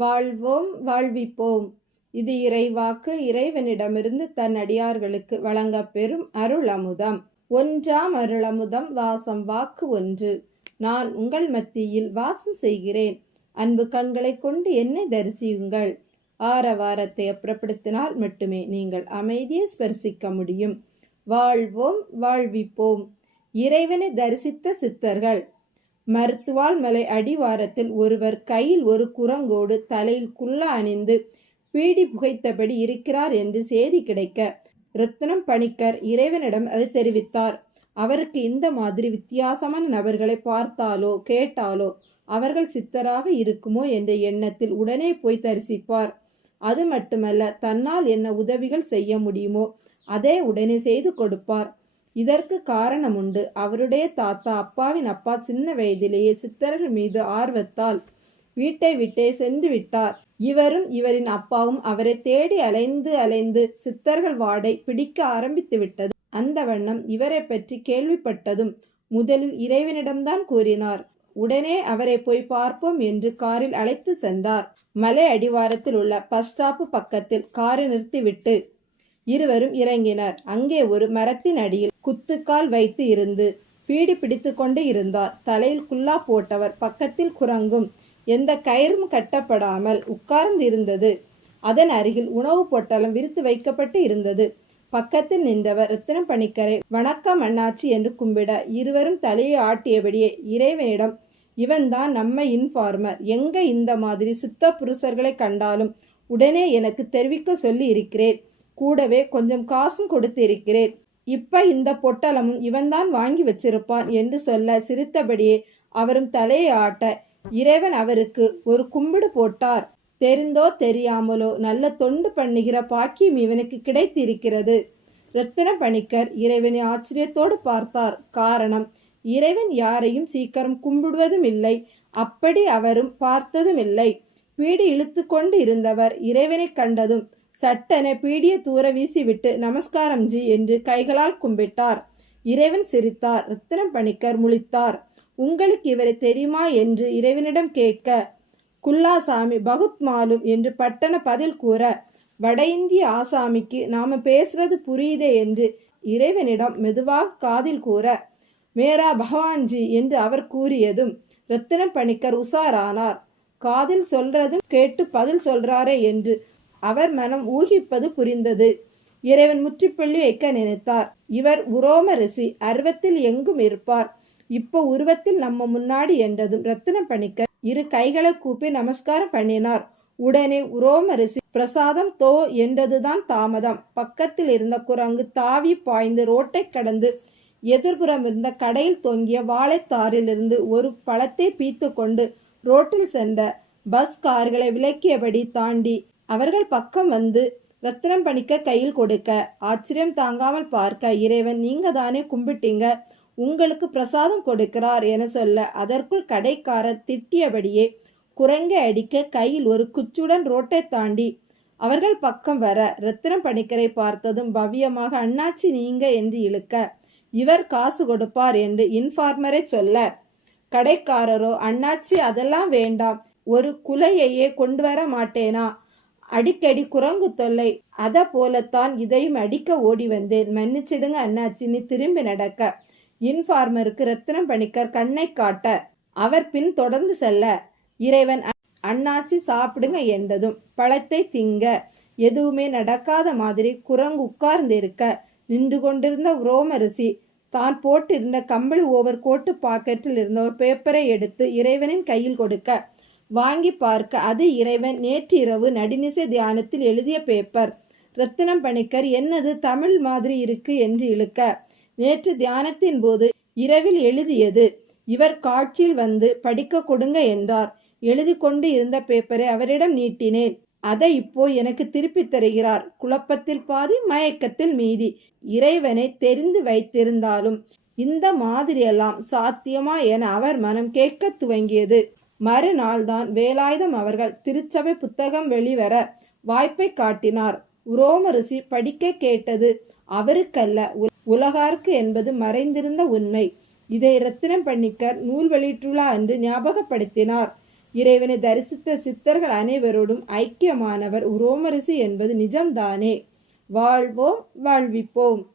வாழ்வோம் வாழ்விப்போம். இது இறைவாக்கு. இறைவனிடமிருந்து தன் அடியார்களுக்கு வழங்கப் பெறும் அருள் அமுதம். ஒன்றாம் அருளமுதம். வாசம் வாக்கு ஒன்று. நான் உங்கள் மத்தியில் வாசம் செய்கிறேன். அன்பு கண்களை கொண்டு என்னை தரிசியுங்கள். ஆரவாரத்தை அப்புறப்படுத்தினால் மட்டுமே நீங்கள் அமைதியை ஸ்பரிசிக்க முடியும். வாழ்வோம் வாழ்விப்போம். இறைவனை தரிசித்த சித்தர்கள். மருத்துவால் மலை அடிவாரத்தில் ஒருவர் கையில் ஒரு குரங்கோடு தலையில் குல்லா அணிந்து பீடி புகைத்தபடி இருக்கிறார் என்று செய்தி கிடைக்க ரத்தினம் பணிக்கர் இறைவனிடம் அதை தெரிவித்தார். அவருக்கு இந்த மாதிரி வித்தியாசமான நபர்களை பார்த்தாலோ கேட்டாலோ அவர்கள் சித்தராக இருக்குமோ என்ற எண்ணத்தில் உடனே போய் தரிசிப்பார். அது மட்டுமல்ல, தன்னால் என்ன உதவிகள் செய்ய முடியுமோ அதை உடனே செய்து கொடுப்பார். இதற்கு காரணம் உண்டு. அவருடைய தாத்தா அப்பாவின் அப்பா சின்ன வயதிலேயே சித்தர்கள் மீது ஆர்வத்தால் வீட்டை விட்டே சென்று விட்டார். இவரும் இவரின் அப்பாவும் அவரை தேடி அலைந்து சித்தர்கள் வாடை பிடிக்க ஆரம்பித்து விட்டது. அந்த வண்ணம் இவரை பற்றி கேள்விப்பட்டதும் முதலில் இறைவனிடம்தான் கூறினார். உடனே அவரை போய் பார்ப்போம் என்று காரில் அழைத்து சென்றார். மலை அடிவாரத்தில் உள்ள பஸ் ஸ்டாப்பு பக்கத்தில் காரை நிறுத்திவிட்டு இருவரும் இறங்கினர். அங்கே ஒரு மரத்தின் அடியில் குத்துக்கால் வைத்து இருந்து பீடி பிடித்து கொண்டு இருந்தார். தலையில் குல்லா போட்டவர் பக்கத்தில் குரங்கும் எந்த கயிறும் கட்டப்படாமல் உட்கார்ந்து இருந்தது. அதன் அருகில் உணவு பொட்டலம் விரித்து வைக்கப்பட்டு இருந்தது. பக்கத்தில் நின்றவர் ரத்தினம் பணிக்கரை வணக்கம் அண்ணாச்சி என்று கும்பிட இருவரும் தலையை ஆட்டியபடியே இறைவனிடம், இவன்தான் நம்ம இன்ஃபார்மர். எங்க இந்த மாதிரி சித்த புருஷர்களை கண்டாலும் உடனே எனக்கு தெரிவிக்க சொல்லி இருக்கிறேன். கூடவே கொஞ்சம் காசும் கொடுத்து இருக்கிறேன். இப்ப இந்த பொட்டலமும் இவன்தான் வாங்கி வச்சிருப்பான் என்று சொல்ல சிரித்தபடியே அவரும் தலையை ஆட்ட இறைவன் அவருக்கு ஒரு கும்பிடு போட்டார். தெரிந்தோ தெரியாமலோ நல்ல தொண்டு பண்ணுகிற பாக்கியம் இவனுக்கு கிடைத்திருக்கிறது. ரத்தின பணிக்கர் இறைவனை ஆச்சரியத்தோடு பார்த்தார். காரணம், இறைவன் யாரையும் சீக்கிரம் கும்பிடுவதும் இல்லை, அப்படி அவரும் பார்த்ததும் இல்லை. பீடி இழுத்து கொண்டு இருந்தவர் இறைவனை கண்டதும் சட்டென பீடிய தூர வீசிவிட்டு நமஸ்காரம் ஜி என்று கைகளால் கும்பிட்டார். இறைவன் சிரித்தார். ரத்தினம் பணிக்கர் முழித்தார். உங்களுக்கு இவரை தெரியுமா என்று இறைவனிடம் கேட்க, குல்லாசாமி பகுத் மாலும் என்று பட்டண பதில் கூற, வட இந்திய ஆசாமிக்கு நாம பேசுறது புரியுதே என்று இறைவனிடம் மெதுவாக காதில் கூற, மேரா பகவான்ஜி என்று அவர் கூறியதும் ரத்தினம் பணிக்கர் உசாரானார். காதில் சொல்றதும் கேட்டு பதில் சொல்றாரே என்று அவர் மனம் ஊகிப்பது புரிந்தது. இறைவன் முற்றுப்புள்ளி வைக்க நினைத்தார். இவர் உரோம ரிஷி, அருவத்தில் எங்கும் இருப்பார். இப்போ உருவத்தில் நம்ம முன்னாடி என்றதும் ரத்தின பணிக்கர் இரு கைகளை கூப்பி நமஸ்காரம் பண்ணினார். உடனே உரோம ரிஷி பிரசாதம் தோ என்றதுதான் தாமதம். பக்கத்தில் இருந்த குரங்கு தாவி பாய்ந்து ரோட்டை கடந்து எதிர்புறம் இருந்த கடையில் தொங்கிய வாழைத்தாரிலிருந்து ஒரு பழத்தை பீத்து கொண்டு ரோட்டில் சென்ற பஸ் கார்களை விலக்கியபடி தாண்டி அவர்கள் பக்கம் வந்து ரத்தினம் பணிக்கர் கையில் கொடுக்க ஆச்சரியம் தாங்காமல் பார்க்க, இறைவன் நீங்க தானே கும்பிட்டீங்க, உங்களுக்கு பிரசாதம் கொடுக்கிறார் என சொல்ல அதற்குள் கடைக்காரர் திட்டியபடியே குரங்கை அடிக்க கையில் ஒரு குச்சுடன் ரோட்டை தாண்டி அவர்கள் பக்கம் வர ரத்தினம் பணிக்கரை பார்த்ததும் பவ்யமாக அண்ணாச்சி நீங்க என்று இழுக்க, இவர் காசு கொடுப்பார் என்று இன்ஃபார்மரை சொல்ல, கடைக்காரரோ அண்ணாச்சி அதெல்லாம் வேண்டாம், ஒரு குலையையே கொண்டு வர மாட்டேனா, அடிக்கடி குரங்கு தொல்லை, அத போலத்தான் இதையும் அடிக்க ஓடி வந்தேன், மன்னிச்சிடுங்க அண்ணாச்சின்னு திரும்பி நடக்க இன்ஃபார்மருக்கு ரத்தினம் பணிக்கர் கண்ணை காட்ட அவர் பின் தொடர்ந்து செல்ல, இறைவன் அண்ணாச்சி சாப்பிடுங்க என்றதும் பழத்தை திங்க எதுவுமே நடக்காத மாதிரி குரங்கு உட்கார்ந்திருக்க நின்று கொண்டிருந்த உரோம ரிஷி தான் போட்டிருந்த கம்பளி ஓவர் கோட்டு பாக்கெட்டில் இருந்த ஒரு பேப்பரை எடுத்து இறைவனின் கையில் கொடுக்க வாங்கி பார்க்க அது இறைவன் நேற்று இரவு நடுநிசை தியானத்தில் எழுதிய பேப்பர். ரத்தினம் பணிக்கர் என்னது தமிழ் மாதிரி இருக்கு என்று இழுக்க, நேற்று தியானத்தின் போது இரவில் எழுதியது, இவர் காட்சியில் வந்து படிக்க கொடுங்க என்றார். எழுதி கொண்டு இருந்த பேப்பரை அவரிடம் நீட்டினேன். அதை இப்போ எனக்கு திருப்பி தருகிறார். குழப்பத்தில் பாதி மயக்கத்தில் மீதி. இறைவனை தெரிந்து வைத்திருந்தாலும் இந்த மாதிரியெல்லாம் சாத்தியமா என அவர் மனம் கேட்க துவங்கியது. மறுநாள் தான் வேலாயுதம் அவர்கள் திருச்சபை புத்தகம் வெளிவர வாய்ப்பை காட்டினார். உரோம ரிஷி படிக்க கேட்டது அவருக்கல்ல, உலகாருக்கு என்பது மறைந்திருந்த உண்மை. இதை ரத்தினம் பணிக்கர் நூல் வெளியிட்டுள்ளா என்று ஞாபகப்படுத்தினார். இறைவனை தரிசித்த சித்தர்கள் அனைவரோடும் ஐக்கியமானவர் உரோமரிசி என்பது நிஜம்தானே. வாழ்வோம், வாழ்விப்போம்.